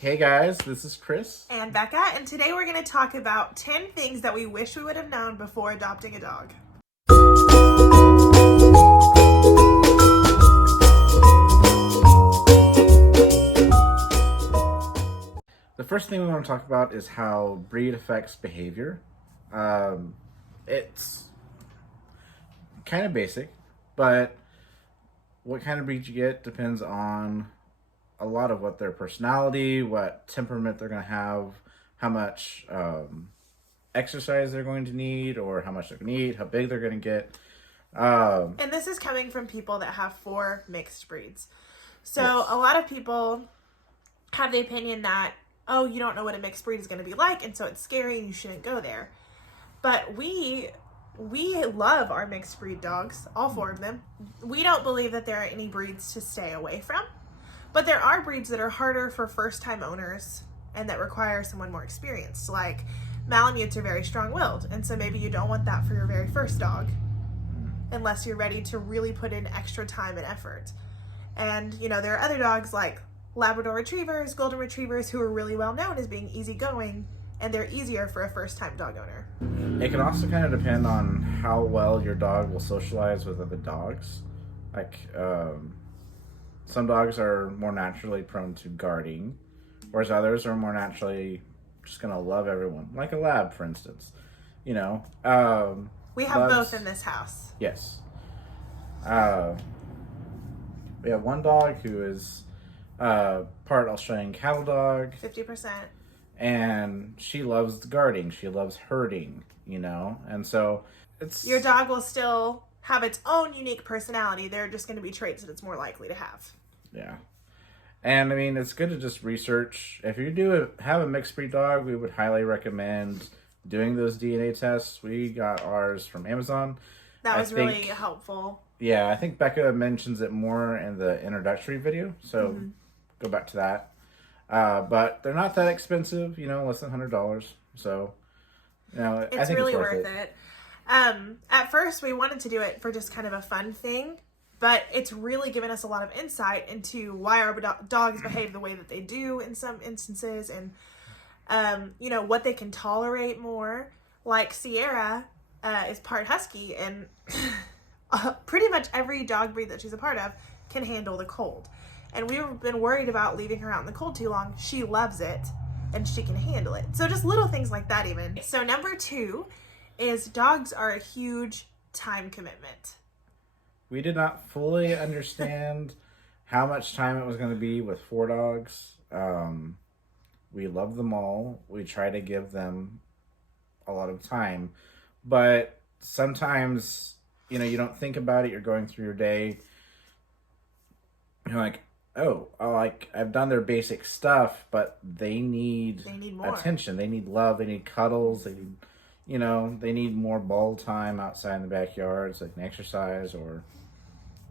Hey guys, this is Chris. And Becca, and today we're going to talk about 10 things that we wish we would have known before adopting a dog. The first thing we want to talk about is how breed affects behavior. It's kind of basic, but what kind of breed you get depends on a lot of what their personality, what temperament they're going to have, how much exercise they're going to need, or how much they're going to eat, how big they're going to get. And this is coming from people that have 4 mixed breeds. So Yes. A lot of people have the opinion that, oh, you don't know what a mixed breed is going to be like, and so it's scary and you shouldn't go there. But we love our mixed breed dogs, all 4 of them. We don't believe that there are any breeds to stay away from. But there are breeds that are harder for first-time owners and that require someone more experienced. Like Malamutes are very strong-willed, and so maybe you don't want that for your very first dog unless you're ready to really put in extra time and effort. And, there are other dogs like Labrador Retrievers, Golden Retrievers, who are really well known as being easygoing, and they're easier for a first-time dog owner. It can also kind of depend on how well your dog will socialize with other dogs. Like, some dogs are more naturally prone to guarding, whereas others are more naturally just going to love everyone. Like a lab, for instance. We have Loves- both in this house. Yes. We have one dog who is part Australian cattle dog, 50%. and she loves guarding. She loves herding, and so it's... Your dog will still have its own unique personality. There are just going to be traits that it's more likely to have. Yeah. And I mean, it's good to just research. If you do have a mixed breed dog, we would highly recommend doing those DNA tests. We got ours from Amazon. That was really helpful. Yeah, I think Becca mentions it more in the introductory video, so go back to that. But they're not that expensive, less than $100. So, I It's think really it's worth worth it. At first, we wanted to do it for just kind of a fun thing, but it's really given us a lot of insight into why our dogs behave the way that they do in some instances, and what they can tolerate more. Like Sierra is part Husky, and pretty much every dog breed that she's a part of can handle the cold. And we've been worried about leaving her out in the cold too long. She loves it, and she can handle it. So just little things like that even. So number 2 is dogs are a huge time commitment. We did not fully understand how much time it was going to be with 4 dogs. We love them all. We try to give them a lot of time. But sometimes, you don't think about it. You're going through your day. You're like, I've done their basic stuff, but they need more attention. They need love. They need cuddles. They need, they need more ball time outside in the backyard so they can exercise or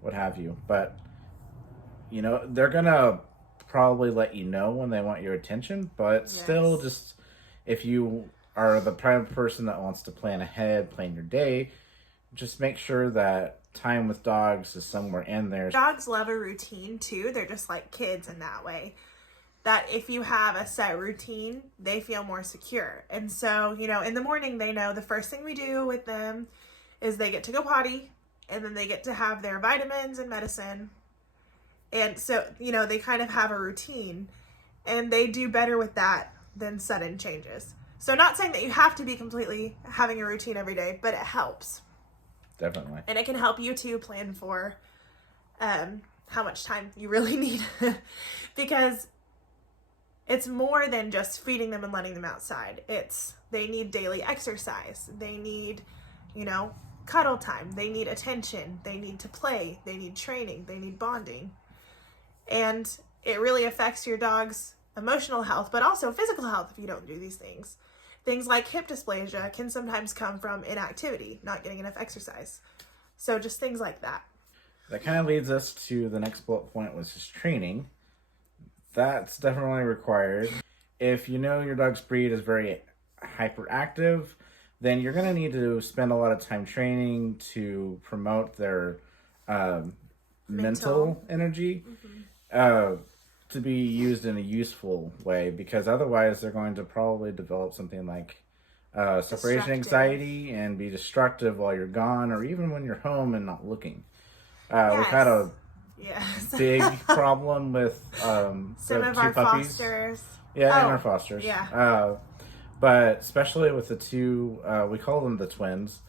what have you. But, they're going to probably let you know when they want your attention, but still just, if you are the kind of person that wants to plan ahead, plan your day, just make sure that time with dogs is somewhere in there. Dogs love a routine too. They're just like kids in that way. That if you have a set routine, they feel more secure. And so, in the morning, they know the first thing we do with them is they get to go potty, and then they get to have their vitamins and medicine. And so, they kind of have a routine, and they do better with that than sudden changes. So not saying that you have to be completely having a routine every day, but it helps. Definitely. And it can help you to plan for how much time you really need. Because it's more than just feeding them and letting them outside. They need daily exercise. They need, cuddle time. They need attention. They need to play. They need training. They need bonding. And it really affects your dog's emotional health, but also physical health if you don't do these things. Things like hip dysplasia can sometimes come from inactivity, not getting enough exercise. So just things like that. That kind of leads us to the next bullet point, which is training. That's definitely required. If your dog's breed is very hyperactive, then you're going to need to spend a lot of time training to promote their mental energy. to be used in a useful way, because otherwise they're going to probably develop something like separation anxiety and be destructive while you're gone, or even when you're home and not looking. We've had a big problem with some of two our puppies. fosters. Yeah, and our fosters. Yeah. But especially with the two, we call them the twins,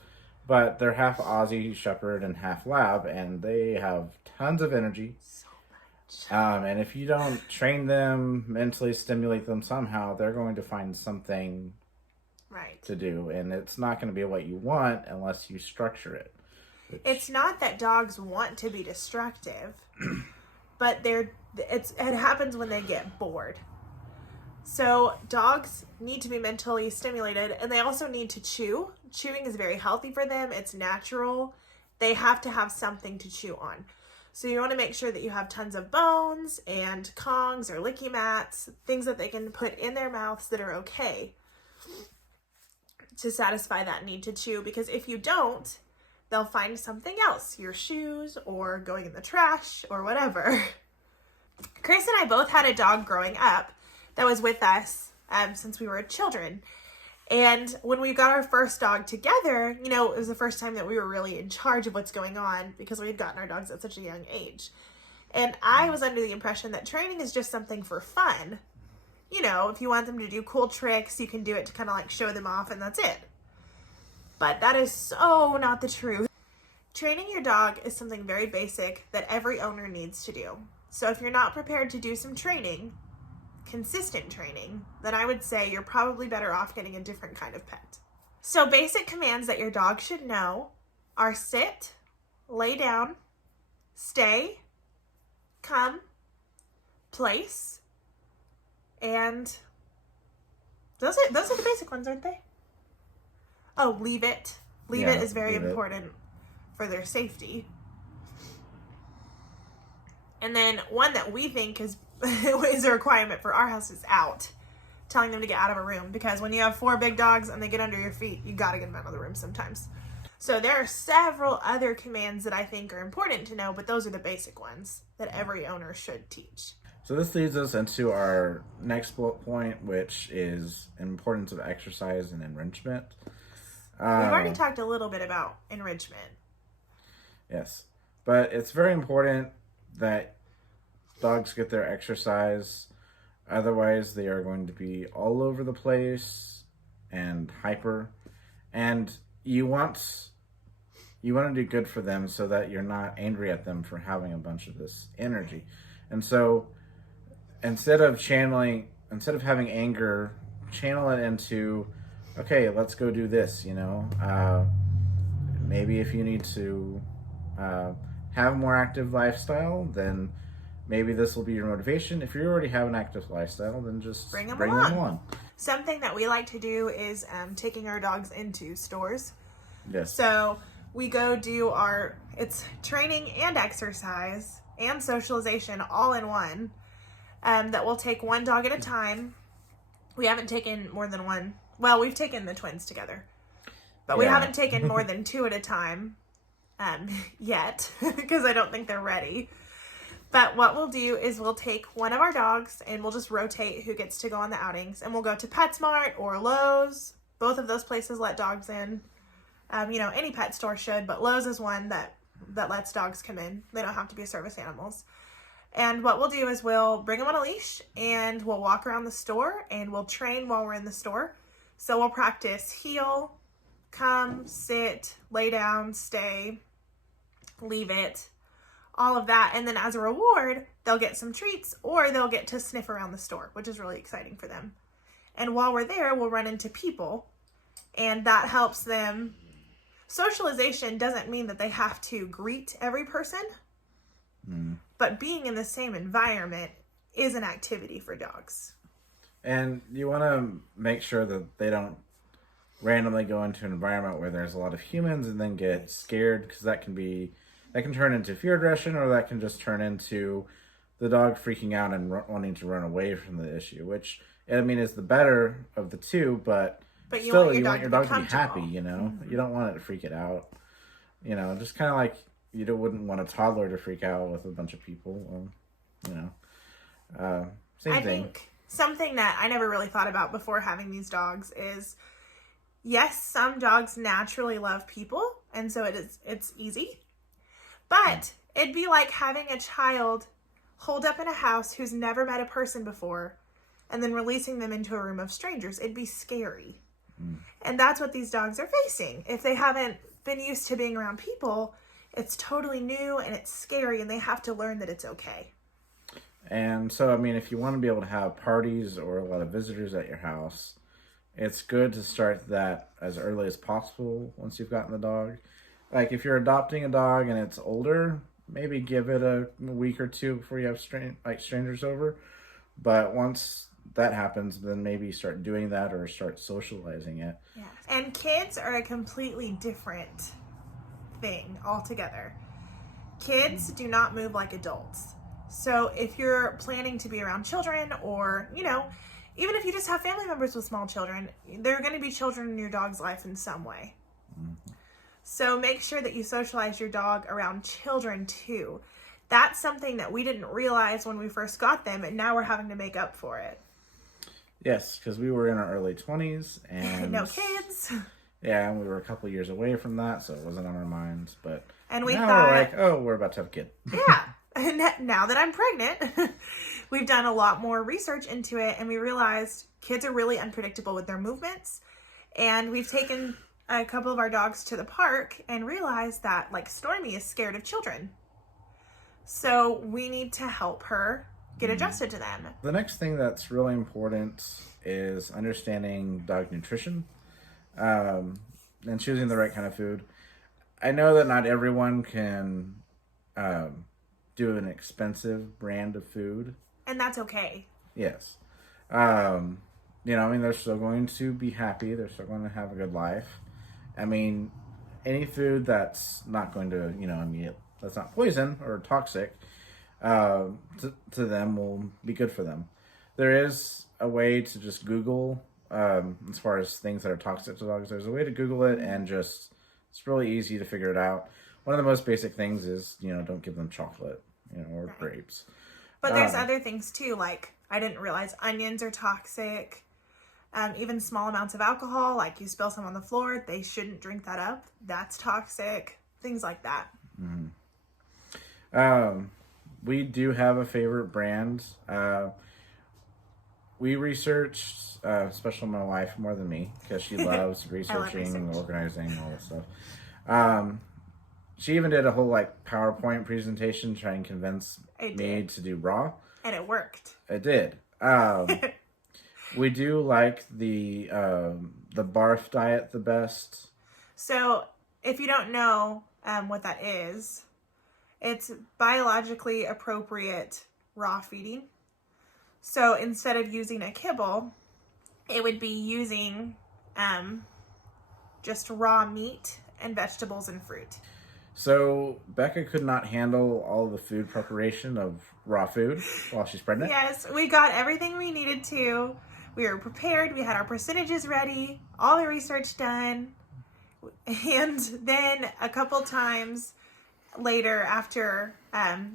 but they're half Aussie Shepherd and half Lab, and they have tons of energy. So much. And if you don't train them, mentally stimulate them somehow, they're going to find something to do, and it's not going to be what you want unless you structure it. It's not that dogs want to be destructive, but it happens when they get bored. So dogs need to be mentally stimulated, and they also need to chew. Chewing is very healthy for them. It's natural. They have to have something to chew on. So you want to make sure that you have tons of bones and Kongs or licky mats, things that they can put in their mouths that are okay to satisfy that need to chew. Because if you don't, they'll find something else, your shoes or going in the trash or whatever. Chris and I both had a dog growing up that was with us since we were children. And when we got our first dog together, you know, it was the first time that we were really in charge of what's going on because we had gotten our dogs at such a young age. And I was under the impression that training is just something for fun. You know, if you want them to do cool tricks, you can do it to kind of like show them off and that's it. But that is so not the truth. Training your dog is something very basic that every owner needs to do. So if you're not prepared to do some training, consistent training, then I would say you're probably better off getting a different kind of pet. So basic commands that your dog should know are sit, lay down, stay, come, place, and those are the basic ones, aren't they? Oh, leave it. Leave it is very important for their safety. And then one that we think is a requirement for our house is out. Telling them to get out of a room, because when you have 4 big dogs and they get under your feet, you gotta get them out of the room sometimes. So there are several other commands that I think are important to know, but those are the basic ones that every owner should teach. So this leads us into our next bullet point, which is importance of exercise and enrichment. We've already talked a little bit about enrichment. Yes, but it's very important that dogs get their exercise. Otherwise, they are going to be all over the place and hyper. And you want to do good for them so that you're not angry at them for having a bunch of this energy. And so instead of having anger, channel it into, okay, let's go do this, you know. Maybe if you need to have a more active lifestyle, then maybe this will be your motivation. If you already have an active lifestyle, then just bring them along. Something that we like to do is taking our dogs into stores. Yes. So we go do it's training and exercise and socialization all in one. That we'll take one dog at a time. We haven't taken more than one. Well, we've taken the twins together. But we haven't taken more than 2 at a time yet, because I don't think they're ready. But what we'll do is we'll take one of our dogs and we'll just rotate who gets to go on the outings. And we'll go to PetSmart or Lowe's. Both of those places let dogs in. You know, any pet store should, but Lowe's is one that lets dogs come in. They don't have to be service animals. And what we'll do is we'll bring them on a leash and we'll walk around the store and we'll train while we're in the store. So we'll practice heel, come, sit, lay down, stay, leave it, all of that. And then as a reward, they'll get some treats or they'll get to sniff around the store, which is really exciting for them. And while we're there, we'll run into people and that helps them. Socialization doesn't mean that they have to greet every person, but being in the same environment is an activity for dogs. And you want to make sure that they don't randomly go into an environment where there's a lot of humans and then get scared, because that can turn into fear aggression, or that can just turn into the dog freaking out and wanting to run away from the issue, which, I mean, is the better of the two, but still, you want your dog to be happy, you know? Mm-hmm. You don't want it to freak it out. You know, just kind of like you wouldn't want a toddler to freak out with a bunch of people, you know. Same I thing. think something that I never really thought about before having these dogs is, yes, some dogs naturally love people, and so it's easy. But it'd be like having a child holed up in a house who's never met a person before and then releasing them into a room of strangers. It'd be scary. And that's what these dogs are facing. If they haven't been used to being around people, it's totally new and it's scary, and they have to learn that it's okay. And so, I mean, if you want to be able to have parties or a lot of visitors at your house, it's good to start that as early as possible once you've gotten the dog. Like, if you're adopting a dog and it's older, maybe give it a week or two before you have strangers over. But once that happens, then maybe start doing that or start socializing it. Yeah. And kids are a completely different thing altogether. Kids do not move like adults. So if you're planning to be around children, or, even if you just have family members with small children, there are going to be children in your dog's life in some way. So make sure that you socialize your dog around children too. That's something that we didn't realize when we first got them, and now we're having to make up for it. Yes, because we were in our early 20s and no kids. Yeah, and we were a couple years away from that, so it wasn't on our minds. But and we now thought, we're like, oh, we're about to have a kid. Yeah. And now that I'm pregnant, we've done a lot more research into it, and we realized kids are really unpredictable with their movements. And we've taken a couple of our dogs to the park and realized that, like, Stormy is scared of children. So we need to help her get adjusted to them. The next thing that's really important is understanding dog nutrition, and choosing the right kind of food. I know that not everyone can do an expensive brand of food. And that's okay. Yes. They're still going to be happy. They're still going to have a good life. I mean, any food that's not going to, that's not poison or toxic, to them will be good for them. There is a way to just Google, as far as things that are toxic to dogs, there's a way to Google it, and it's really easy to figure it out. One of the most basic things is, don't give them chocolate, or Right. grapes. But there's other things too, like I didn't realize onions are toxic. Even small amounts of alcohol, like you spill some on the floor, they shouldn't drink that up. That's toxic. Things like that. We do have a favorite brand. We researched, especially my wife more than me, because she loves researching, research. organizing, all this stuff. She even did a whole PowerPoint presentation trying to convince me to do raw. And it worked. It did. We do like the barf diet the best. So if you don't know what that is, it's biologically appropriate raw feeding. So instead of using a kibble, it would be using just raw meat and vegetables and fruit. So Becca could not handle all the food preparation of raw food while she's pregnant. Yes, we got everything we needed to. We were prepared. We had our percentages ready, all the research done. And then a couple times later, after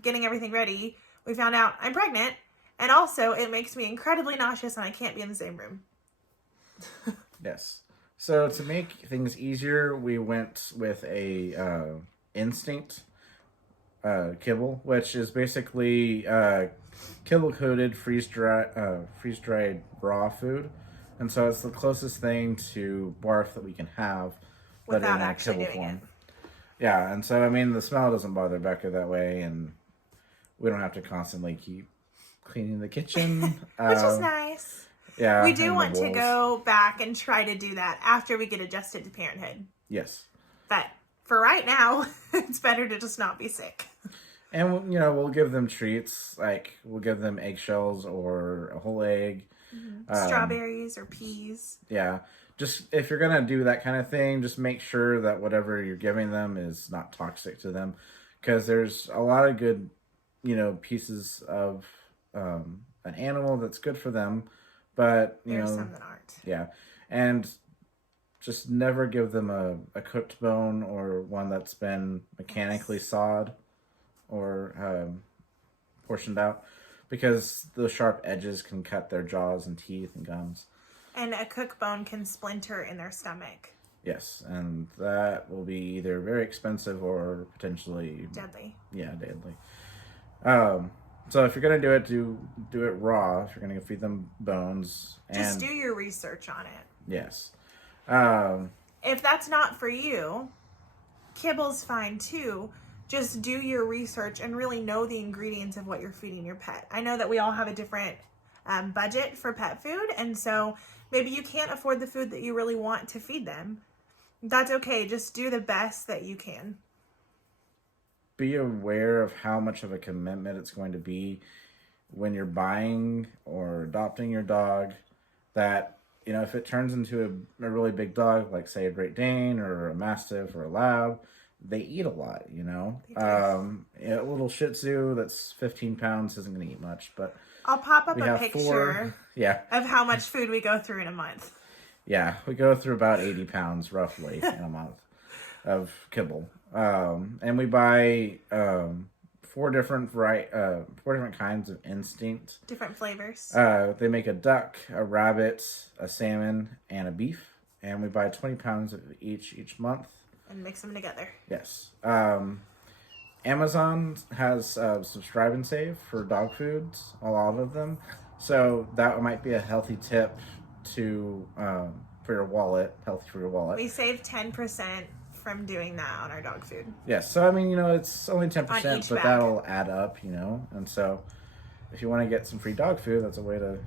getting everything ready, we found out I'm pregnant. And also, it makes me incredibly nauseous and I can't be in the same room. Yes. So to make things easier, we went with a instinct kibble, which is basically kibble coated freeze dried raw food, and so it's the closest thing to barf that we can have, but Without in a actually kibble doing form. it. Yeah, and so I mean the smell doesn't bother Becca that way, and we don't have to constantly keep cleaning the kitchen, Which is nice. Yeah, We do and the want to bowls. go back and try to do that after we get adjusted to parenthood. Yes. But for right now, it's better to just not be sick. And, we'll give them treats, like we'll give them eggshells or a whole egg. Strawberries or peas. Yeah. Just, if you're going to do that kind of thing, just make sure that whatever you're giving them is not toxic to them. Because there's a lot of good, pieces of an animal that's good for them. But, There's some that aren't. Yeah. And just never give them a cooked bone or one that's been mechanically sawed or portioned out. because the sharp edges can cut their jaws and teeth and gums. And a cook bone can splinter in their stomach. Yes, and that will be either very expensive or potentially deadly. Yeah, deadly. So if you're gonna do it raw. If you're gonna feed them bones, just do your research on it. Yes. If that's not for you, kibble's fine too. Just do your research and really know the ingredients of what you're feeding your pet. I know that we all have a different budget for pet food, and so maybe you can't afford the food that you really want to feed them. That's okay. Just do the best that you can. Be aware of how much of a commitment it's going to be when you're buying or adopting your dog. That, if it turns into a really big dog, like say a Great Dane or a Mastiff or a Lab, they eat a lot, A little Shih Tzu that's 15 pounds isn't going to eat much, but I'll pop up a picture of how much food we go through in a month. Yeah, we go through about 80 pounds roughly in a month of kibble. And we buy 4 different kinds of Instinct. Different flavors. They make a duck, a rabbit, a salmon, and a beef. And we buy 20 pounds of each month. And mix them together. Yes. Amazon has subscribe and save for dog foods, a lot of them. So that might be a healthy tip to for your wallet, healthy for your wallet. We save 10% from doing that on our dog food. Yes, so I mean, it's only 10%, but bag. that'll add up, and so if you want to get some free dog food, that's a way to,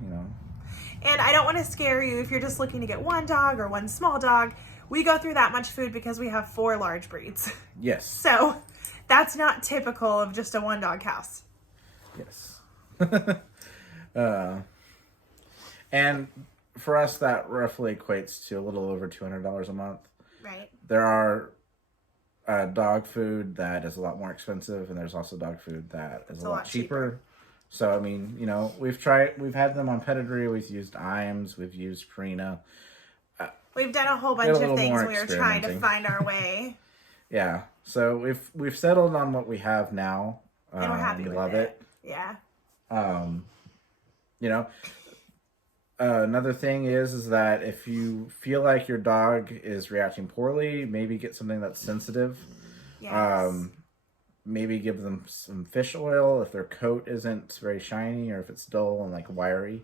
And I don't want to scare you if you're just looking to get one dog or one small dog. We go through that much food because we have 4 large breeds. Yes. So that's not typical of just a 1-dog house. Yes. And for us, that roughly equates to a little over $200 a month. Right. There are dog food that is a lot more expensive, and there's also dog food that is a lot cheaper. So, I mean, we've had them on Pedigree, we've used Iams, we've used Purina. We've done a whole bunch of things. We were trying to find our way. Yeah. So we've settled on what we have now. And we're happy with love it. Yeah. Another thing is that if you feel like your dog is reacting poorly, maybe get something that's sensitive. Yes. Maybe give them some fish oil if their coat isn't very shiny or if it's dull and like wiry.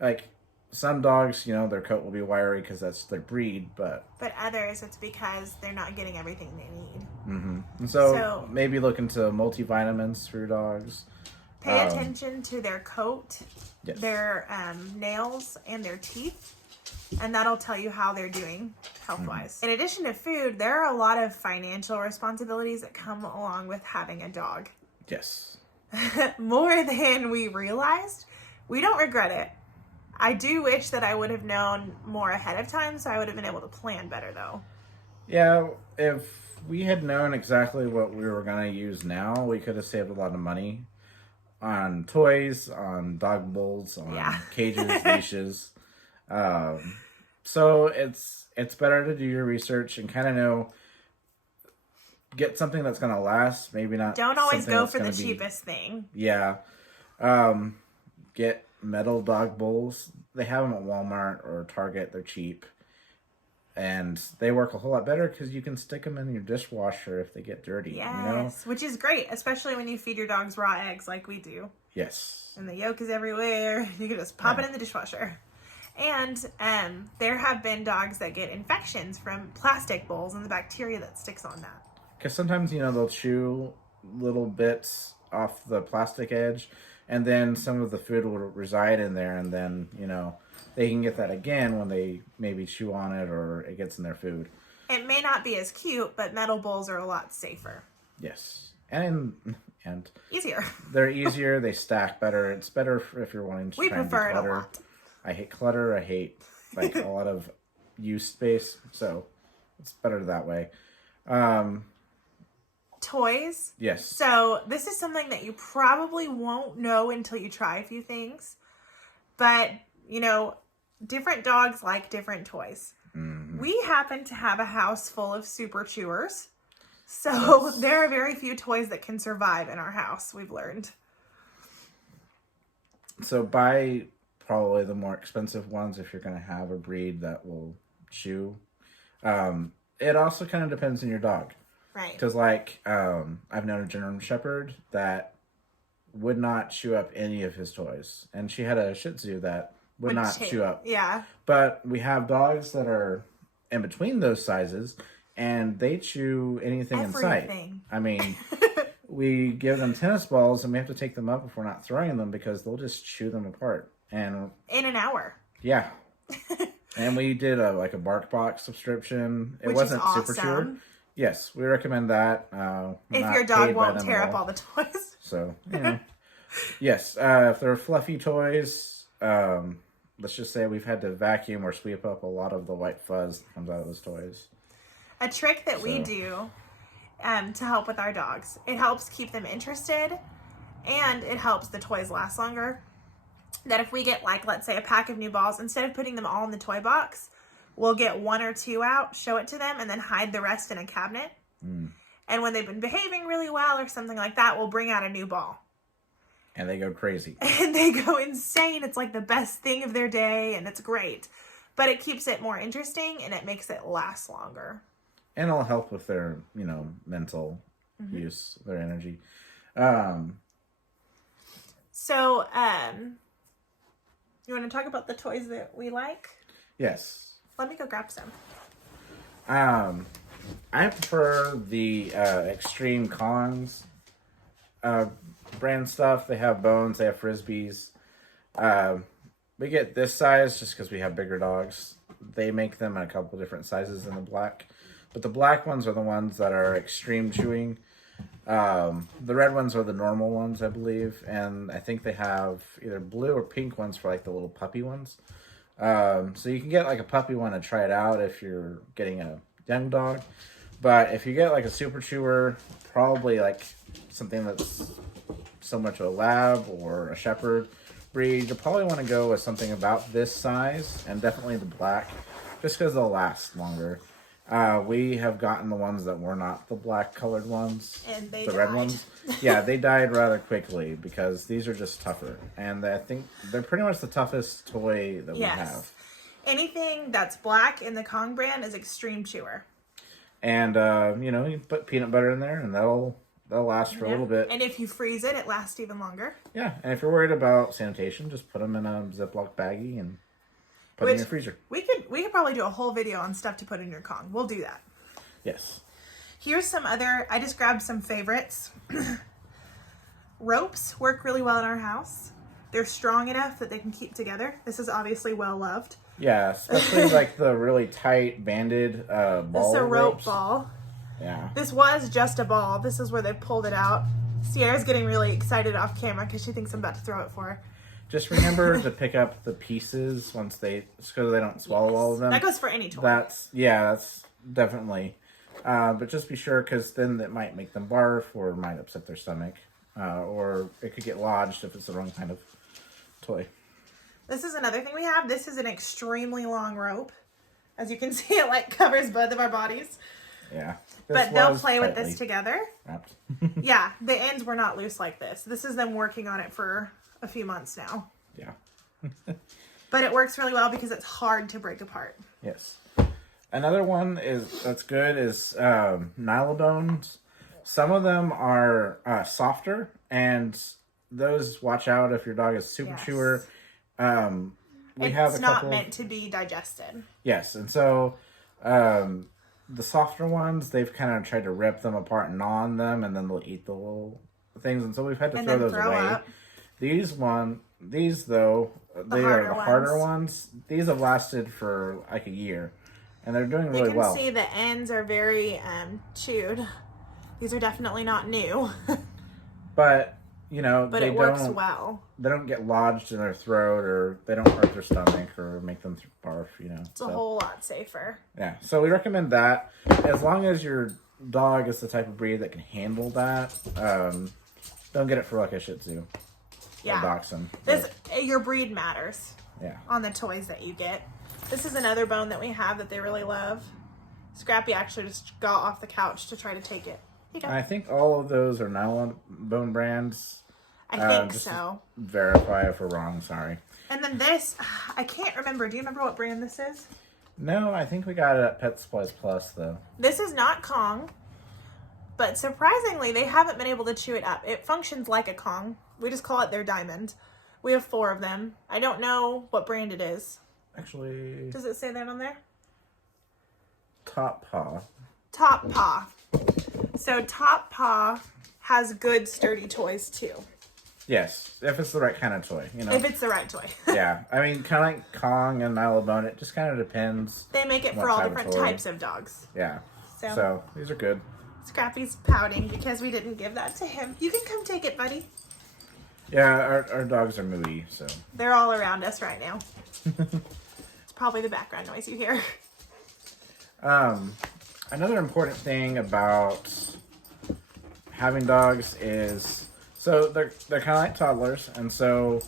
Like some dogs, their coat will be wiry because that's their breed, but others, it's because they're not getting everything they need. Mm-hmm. And so maybe look into multivitamins for your dogs. Pay attention to their coat, yes. their nails, and their teeth, and that'll tell you how they're doing health-wise. Mm-hmm. In addition to food, there are a lot of financial responsibilities that come along with having a dog. Yes. More than we realized. We don't regret it. I do wish that I would have known more ahead of time, so I would have been able to plan better, though. Yeah, if we had known exactly what we were going to use now, we could have saved a lot of money on toys, on dog bowls, on cages, leashes. So it's better to do your research and kind of know, get something that's going to last, maybe not. Don't always go for the cheapest thing. Yeah. Get metal dog bowls. They have them at Walmart or Target. They're cheap. And they work a whole lot better because you can stick them in your dishwasher if they get dirty. Yes, which is great, especially when you feed your dogs raw eggs like we do. Yes. And the yolk is everywhere. You can just pop it in the dishwasher. And there have been dogs that get infections from plastic bowls and the bacteria that sticks on that. Because sometimes, they'll chew little bits off the plastic edge, and then some of the food will reside in there, and then, they can get that again when they maybe chew on it or it gets in their food. It may not be as cute, but metal bowls are a lot safer. Yes. And easier. They're easier. They stack better. It's better if you're wanting to try and declutter. It a lot. I hate clutter. I hate a lot of use space. So it's better that way. Toys. Yes. So this is something that you probably won't know until you try a few things. But, different dogs like different toys. Mm-hmm. We happen to have a house full of super chewers. So there are very few toys that can survive in our house, we've learned. So buy probably the more expensive ones if you're going to have a breed that will chew. It also kind of depends on your dog. Right. Because, like, I've known a German Shepherd that would not chew up any of his toys. And she had a Shih Tzu that would not chew up. Yeah. But we have dogs that are in between those sizes, and they chew anything in sight. I mean, we give them tennis balls, and we have to take them up if we're not throwing them because they'll just chew them apart. And in an hour. Yeah. And we did a bark box subscription. It wasn't super chewer. Yes, we recommend that. If your dog won't tear up all the toys. So, yes, if they're fluffy toys, let's just say we've had to vacuum or sweep up a lot of the white fuzz that comes out of those toys. A trick that we do to help with our dogs, it helps keep them interested, and it helps the toys last longer. That if we get, like, let's say a pack of new balls, instead of putting them all in the toy box, we'll get 1 or 2 out, show it to them, and then hide the rest in a cabinet. And when they've been behaving really well or something like that, we'll bring out a new ball. And they go crazy. And they go insane. It's like the best thing of their day, and it's great. But it keeps it more interesting, and it makes it last longer. And it'll help with their, mental use, their energy. So, you want to talk about the toys that we like? Yes. Let me go grab some. I prefer the Extreme Kongs brand stuff. They have bones, they have frisbees. We get this size just because we have bigger dogs. They make them in a couple different sizes in the black. But the black ones are the ones that are extreme chewing. The red ones are the normal ones, I believe. And I think they have either blue or pink ones for like the little puppy ones. So you can get like a puppy one to try it out if you're getting a young dog. But if you get like a super chewer, probably like something that's similar to a lab or a shepherd breed, you'll probably want to go with something about this size, and definitely the black, just because they'll last longer. We have gotten the ones that were not the black colored ones, and the red ones. Yeah, they died rather quickly because these are just tougher, and I think they're pretty much the toughest toy that we have. Anything that's black in the Kong brand is extreme chewer. And you put peanut butter in there, and they'll last for a little bit. And if you freeze it, it lasts even longer. Yeah, and if you're worried about sanitation, just put them in a Ziploc baggie and put them in your freezer. We could probably do a whole video on stuff to put in your Kong. We'll do that. Yes. Here's some other, I just grabbed some favorites. Ropes work really well in our house. They're strong enough that they can keep together. This is obviously well loved. Yeah, especially like the really tight banded ball. This is a rope ropes. ball. Yeah. This was just a ball. This is where they pulled it out. Sierra's getting really excited off camera because she thinks I'm about to throw it for her. Just remember to pick up the pieces once so they don't swallow all of them. That goes for any toy. That's definitely. But just be sure, because then it might make them barf or might upset their stomach. Or it could get lodged if it's the wrong kind of toy. This is another thing we have. This is an extremely long rope. As you can see, it like covers both of our bodies. Yeah. But they'll play with this together. Wrapped. Yeah, the ends were not loose like this. This is them working on it for a few months now. Yeah. But it works really well because it's hard to break apart. Yes. Another one that's good is Nylobones. Some of them are softer, and those, watch out if your dog is super chewer. It's not meant to be digested. Yes, and so the softer ones, they've kind of tried to rip them apart and gnaw on them, and then they'll eat the little things, and so we've had to throw those away. Up. These though, they are the harder ones. These have lasted for like a year, and they're doing really well. You can see the ends are very chewed. These are definitely not new. But but it works well. They don't get lodged in their throat, or they don't hurt their stomach or make them barf, It's a whole lot safer. Yeah, so we recommend that. As long as your dog is the type of breed that can handle that, don't get it for like a Shih Tzu. Yeah. Or Dachshund. Your breed matters. Yeah. On the toys that you get. This is another bone that we have that they really love. Scrappy actually just got off the couch to try to take it. I think all of those are nylon bone brands. I think just so. Verify if we're wrong. Sorry. And then this, I can't remember. Do you remember what brand this is? No, I think we got it at Pet Supplies Plus though. This is not Kong, but surprisingly, they haven't been able to chew it up. It functions like a Kong. We just call it their Diamond. We have 4 of them. I don't know what brand it is. Actually, Does it say that on there? Top Paw. Top Paw. So Top Paw has good sturdy toys too. Yes, if it's the right kind of toy, you know. If it's the right toy. Yeah, I mean, kind of like Kong and Nile Bone, it just kind of depends. They make it what for all type of different toy. types of dogs. Yeah. So, So these are good. Scrappy's pouting because we didn't give that to him. You can come take it, buddy. Yeah, our dogs are moody, so. They're all around us right now. It's probably the background noise you hear. Another important thing about having dogs is, so they're kind of like toddlers, and so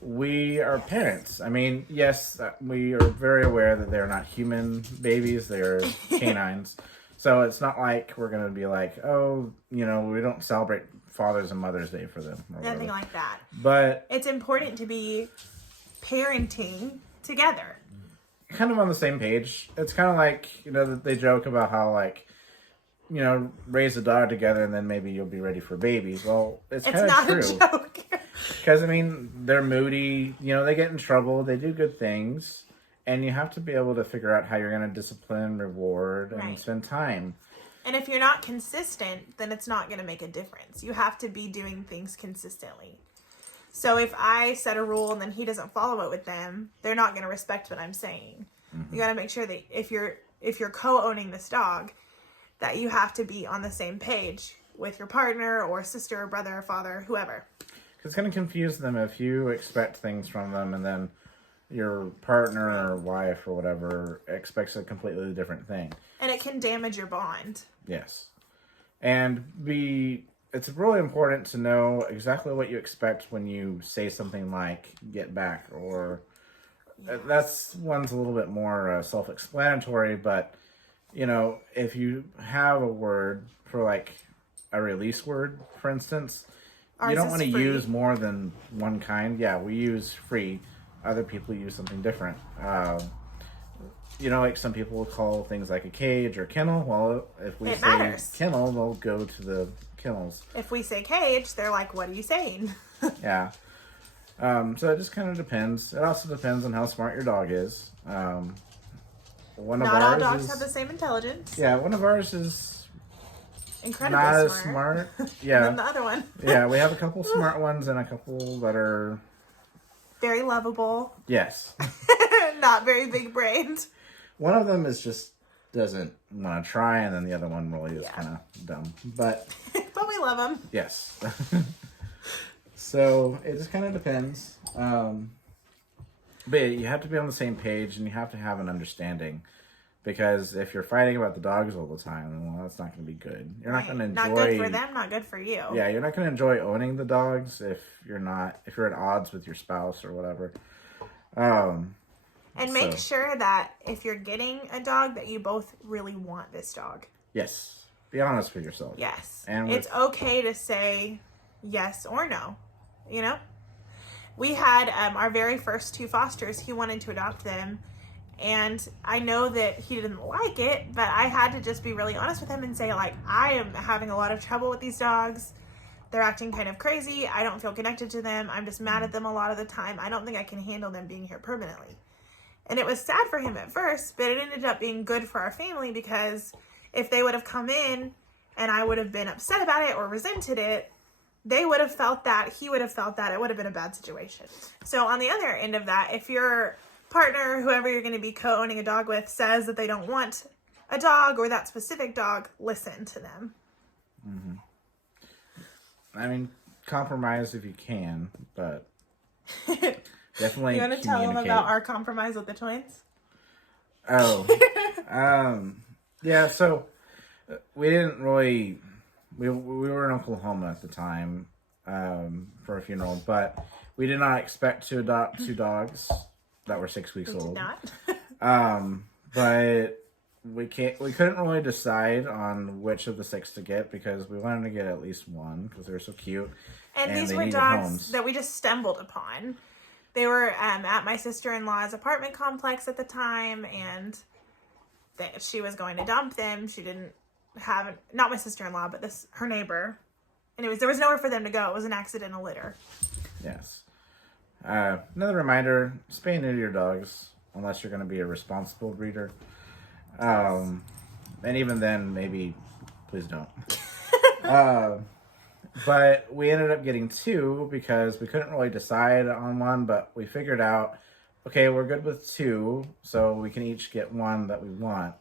we are parents. I mean, yes, we are very aware that they're not human babies; they're canines. So it's not like we're gonna be like, oh, you know, we don't celebrate Father's and Mother's Day for them. Or Nothing whatever. like that. But It's important to be parenting together. kind of on the same page. It's kind of like, you know, they joke about how, like, you know, raise a dog together and then maybe you'll be ready for babies. Well, it's kind of not true. a joke. Because, I mean, they're moody, you know, they get in trouble, they do good things, and you have to be able to figure out how you're going to discipline, reward, and Right. spend time. And if you're not consistent, then it's not going to make a difference. You have to be doing things consistently. So if I set a rule and then he doesn't follow it with them, they're not going to respect what I'm saying. You got to make sure that if you're co-owning this dog, that you have to be on the same page with your partner or sister or brother or father, whoever. It's going to confuse them if you expect things from them and then your partner or wife or whatever expects a completely different thing. And it can damage your bond. Yes. And it's really important to know exactly what you expect when you say something like get back, or that's one's a little bit more self-explanatory, but you know, if you have a word for like a release word, for instance, you don't want to use more than one kind. Yeah, we use free. Other people use something different. You know, like some people will call things like a cage or kennel. Well, if we say kennel, they'll go to the kennels. If we say cage, they're like, what are you saying? Yeah. So it just kind of depends. It also depends on how smart your dog is. Not all dogs have the same intelligence. Yeah, one of ours is incredibly not as smart. Yeah. And then the other one. Yeah, we have a couple smart ones and a couple that are very lovable. Yes. Not very big brained. One of them is just doesn't want to try, and then the other one really is kind of dumb. But we love them. Yes. So it just kind of depends. But you have to be on the same page, and you have to have an understanding. Because if you're fighting about the dogs all the time, well, that's not going to be good. You're not going to enjoy. Not good for them. Not good for you. Yeah, you're not going to enjoy owning the dogs if you're at odds with your spouse or whatever. And make sure that if you're getting a dog, that you both really want this dog. Yes. Be honest with yourself. Yes. And it's okay to say yes or no. You know? We had our very first 2 fosters. He wanted to adopt them. And I know that he didn't like it, but I had to just be really honest with him and say, like, I am having a lot of trouble with these dogs. They're acting kind of crazy. I don't feel connected to them. I'm just mad at them a lot of the time. I don't think I can handle them being here permanently. And it was sad for him at first, but it ended up being good for our family, because if they would have come in and I would have been upset about it or resented it, they would have felt that, he would have felt that, it would have been a bad situation. So on the other end of that, if your partner, whoever you're going to be co-owning a dog with, says that they don't want a dog or that specific dog, listen to them. Mm-hmm. I mean, compromise if you can, but definitely. You want to tell them about our compromise with the twins? Oh, yeah. So we didn't really. We were in Oklahoma at the time for a funeral, but we did not expect to adopt 2 dogs that were 6 weeks old. We did not. But we couldn't really decide on which of the 6 to get because we wanted to get at least one because they were so cute. And these they were needed dogs homes. that we just stumbled upon. They were at my sister-in-law's apartment complex at the time, and she was going to dump them. She didn't have, not my sister-in-law, but her neighbor. Anyways, there was nowhere for them to go. It was an accidental litter. Yes. Another reminder, spay and neuter your dogs unless you're going to be a responsible breeder. And even then, maybe, please don't. But we ended up getting 2 because we couldn't really decide on one, but we figured out, okay, we're good with 2, so we can each get one that we want.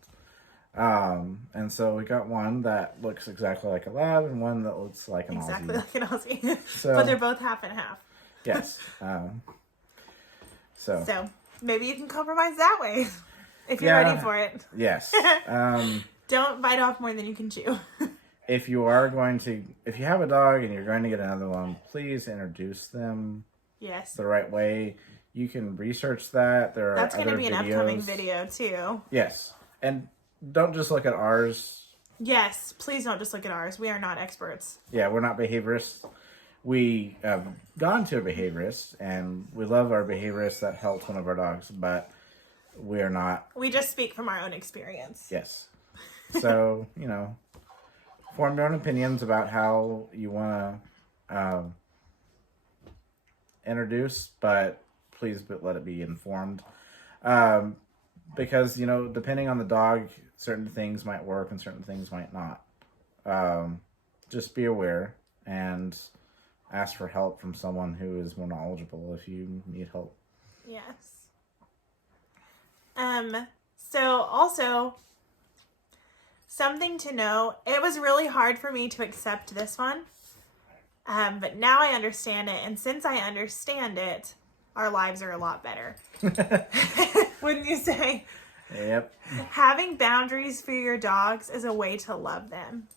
And so we got one that looks exactly like a lab and one that looks like an exactly Aussie. like an Aussie. So, but they're both half and half. Yes. So maybe you can compromise that way if you're ready for it. Yes. Don't bite off more than you can chew. If you have a dog and you're going to get another one, please introduce them Yes. the right way. You can research that. That's going to be videos. an upcoming video too. Yes. And don't just look at ours. Yes, please don't just look at ours. We are not experts. Yeah, we're not behaviorists. We have gone to a behaviorist, and we love our behaviorist that helped one of our dogs, but we are not. We just speak from our own experience. Yes. So, form your own opinions about how you want to introduce, but please let it be informed. Because, depending on the dog, certain things might work and certain things might not. Just be aware and ask for help from someone who is more knowledgeable if you need help. Yes. So also, something to know, it was really hard for me to accept this one. But now I understand it, and since I understand it, our lives are a lot better. Wouldn't you say? Yep. Having boundaries for your dogs is a way to love them.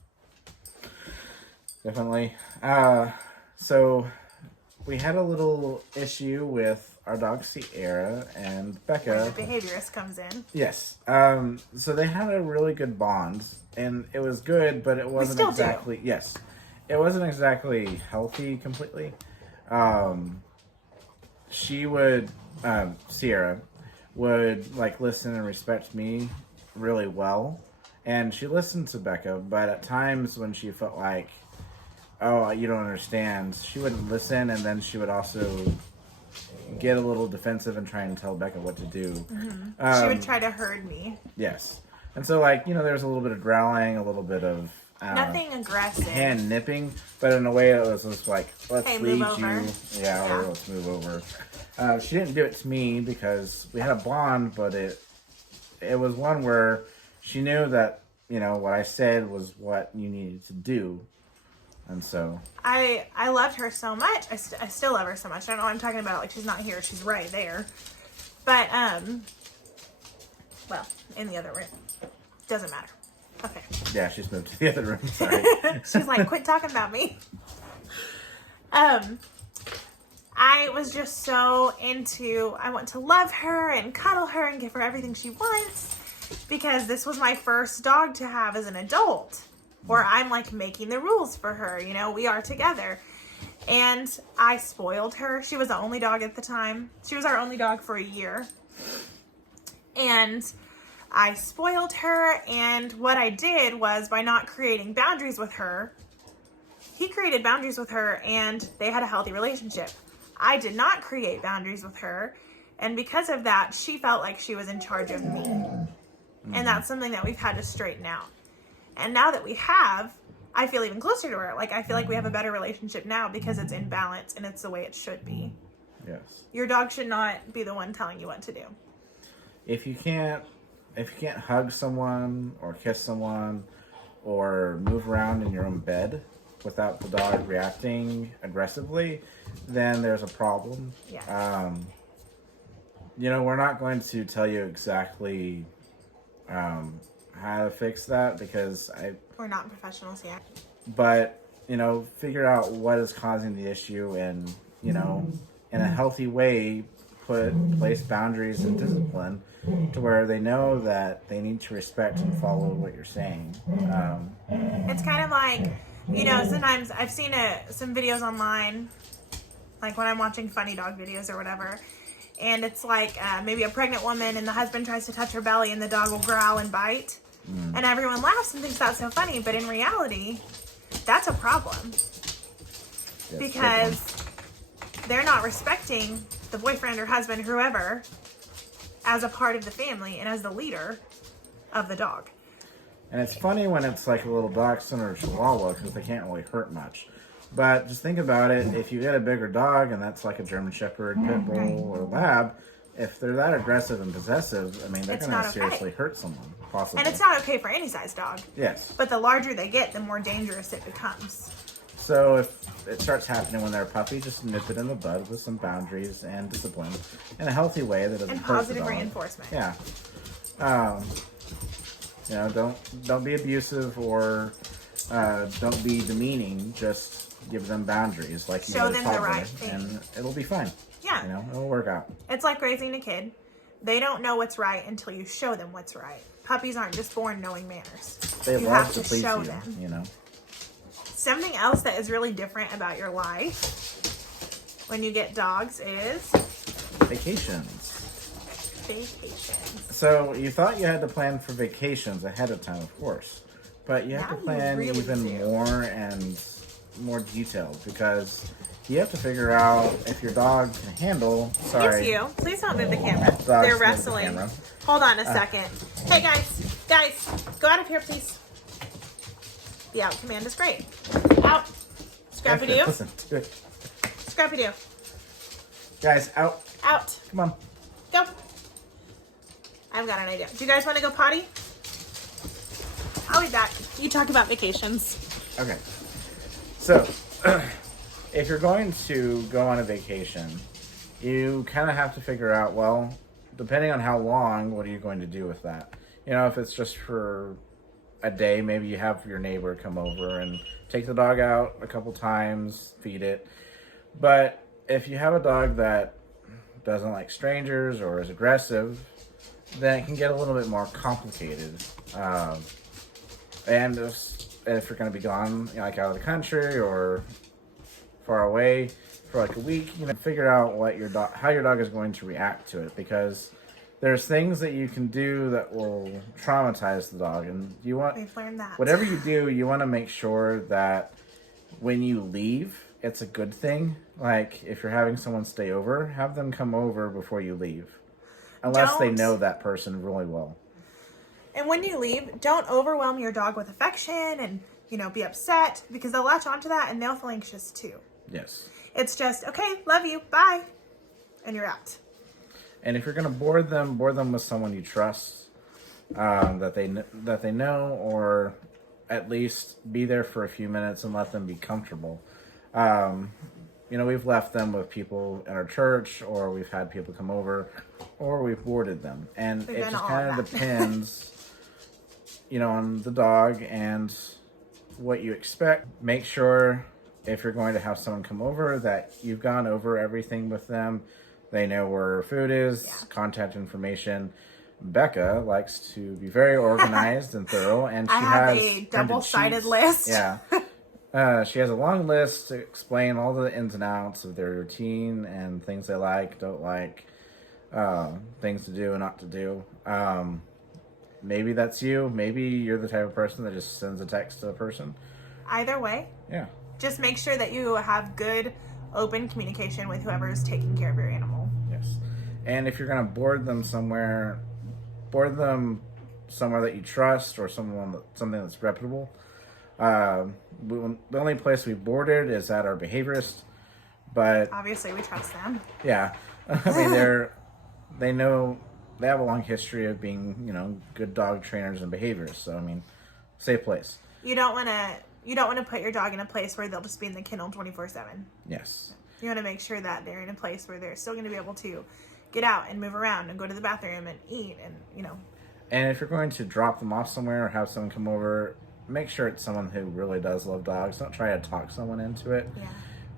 Definitely. So we had a little issue with our dog Sierra and Becca. Where the behaviorist comes in. Yes. So they had a really good bond, and it was good, but it wasn't exactly. Yes, it wasn't exactly healthy completely. She would, Sierra, would listen and respect me really well, and she listened to Becca. But at times when she felt like, oh, you don't understand, she wouldn't listen, and then she would also get a little defensive and try and tell Becca what to do. Mm-hmm. She would try to herd me. Yes. And so, there's a little bit of growling, a little bit of... nothing aggressive. Hand nipping, but in a way it was just like, let's lead you. Yeah, or let's move over. She didn't do it to me because we had a bond, but it was one where she knew that, what I said was what you needed to do. And so I loved her so much. I still love her so much. I don't know what I'm talking about. She's not here. She's right there. But, well, in the other room. Doesn't matter. Okay. Yeah, she's moved to the other room. Sorry. She's like, quit talking about me. I was just so I want to love her and cuddle her and give her everything she wants because this was my first dog to have as an adult. Or I'm making the rules for her, we are together. And I spoiled her. She was the only dog at the time. She was our only dog for a year. And I spoiled her, and what I did was, by not creating boundaries with her, he created boundaries with her, and they had a healthy relationship. I did not create boundaries with her, and because of that, she felt like she was in charge of me. And that's something that we've had to straighten out. And now that we have, I feel even closer to her. I feel like we have a better relationship now because it's in balance, and it's the way it should be. Yes. Your dog should not be the one telling you what to do. If you can't hug someone or kiss someone or move around in your own bed without the dog reacting aggressively, then there's a problem. Yeah. We're not going to tell you exactly how to fix that because we're not professionals yet. But, figure out what is causing the issue and, in a healthy way, place boundaries and discipline to where they know that they need to respect and follow what you're saying. It's kind of like, sometimes I've seen some videos online, like when I'm watching funny dog videos or whatever, and it's like maybe a pregnant woman and the husband tries to touch her belly and the dog will growl and bite, and everyone laughs and thinks that's so funny, but in reality, that's a problem. Yes, Because they're not respecting the boyfriend or husband, whoever, as a part of the family and as the leader of the dog. And it's funny when it's like a little dachshund or a chihuahua because they can't really hurt much. But just think about it. If you get a bigger dog and that's like a German Shepherd, Pit Bull, or Lab, if they're that aggressive and possessive, I mean, they're going to seriously hurt someone, possibly. And it's not okay for any size dog. Yes. But the larger they get, the more dangerous it becomes. So if it starts happening when they're a puppy, just nip it in the bud with some boundaries and discipline in a healthy way that doesn't And hurt the positive dog. reinforcement. Yeah. Don't be abusive or don't be demeaning. Just give them boundaries, like you show would a them the toddler, right thing, and it'll be fine. Yeah. It'll work out. It's like raising a kid. They don't know what's right until you show them what's right. Puppies aren't just born knowing manners. They You love have to to please show you. them. Something else that is really different about your life when you get dogs is Vacations. vacations. So you thought you had to plan for vacations ahead of time, of course, but you have Now to you plan really even do. more and more detailed because you have to figure out if your dog can handle. Sorry, Yes, you. Please don't move the camera. Dogs They're move the wrestling. camera. Hold on a second. Hey, guys, go out of here, please. The out command is great. Out. Scrappy Doo. Listen to it. Scrappy Doo. Guys, out. Out. Come on. Go. I've got an idea. Do you guys want to go potty? I'll be back. You talk about vacations. Okay. So, if you're going to go on a vacation, you kind of have to figure out, well, depending on how long, what are you going to do with that? If it's just for a day, maybe you have your neighbor come over and take the dog out a couple times, feed it. But if you have a dog that doesn't like strangers or is aggressive, then it can get a little bit more complicated. And if you're going to be gone, like out of the country or far away for like a week, figure out how your dog is going to react to it, because there's things that you can do that will traumatize the dog, and We've learned that. whatever you do, you want to make sure that when you leave, it's a good thing. Like if you're having someone stay over, have them come over before you leave, unless they Don't. know that person really well. And when you leave, don't overwhelm your dog with affection and, be upset, because they'll latch onto that and they'll feel anxious too. Yes. It's just, okay, love you, bye, and you're out. And if you're going to board them with someone you trust, that they know, or at least be there for a few minutes and let them be comfortable. We've left them with people in our church, or we've had people come over, or we've boarded them, and We've it done just all kind of of that. depends, on the dog and what you expect. Make sure if you're going to have someone come over that you've gone over everything with them. They know where food is, contact information. Becca likes to be very organized and thorough, and she I have has a printed double-sided sheets. list. Yeah. She has a long list to explain all the ins and outs of their routine and things they like, don't like, things to do and not to do. Maybe that's you. Maybe you're the type of person that just sends a text to a person. Either way, Yeah. just make sure that you have good, open communication with whoever is taking care of your animal. Yes. And if you're going to board them somewhere that you trust, or something that's reputable. The only place we boarded is at our behaviorist, but Obviously, we trust them. yeah, I mean they have a long history of being good dog trainers and behaviorists. So I mean, safe place. You don't want to put your dog in a place where they'll just be in the kennel 24/7. Yes. You want to make sure that they're in a place where they're still going to be able to get out and move around and go to the bathroom and eat and And if you're going to drop them off somewhere or have someone come over, make sure it's someone who really does love dogs. Don't try to talk someone into it. Yeah.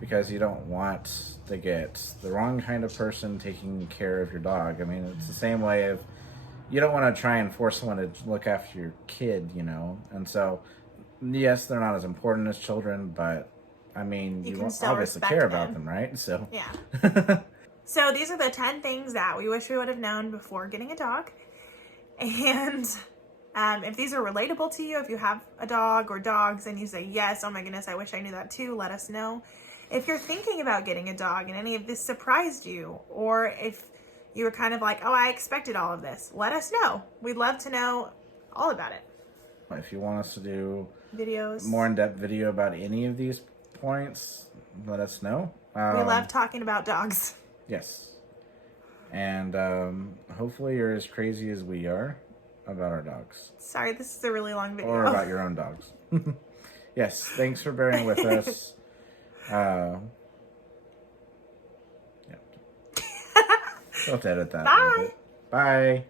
because you don't want to get the wrong kind of person taking care of your dog. I mean, it's the same way of you don't want to try and force someone to look after your kid, you know. And so, yes, they're not as important as children, but I mean, You you can still obviously respect care them. about them, right? So, Yeah. So these are the 10 things that we wish we would have known before getting a dog. And if these are relatable to you, if you have a dog or dogs and you say, yes, oh my goodness, I wish I knew that too, let us know. If you're thinking about getting a dog and any of this surprised you, or if you were kind of like, oh, I expected all of this, let us know. We'd love to know all about it. if you want us to do Videos. more in-depth video about any of these points, let us know. We love talking about dogs. Yes. And hopefully you're as crazy as we are about our dogs. Sorry, this is a really long video. Or about your own dogs. Yes, thanks for bearing with us. Yeah. Don't edit that. Bye. Bye.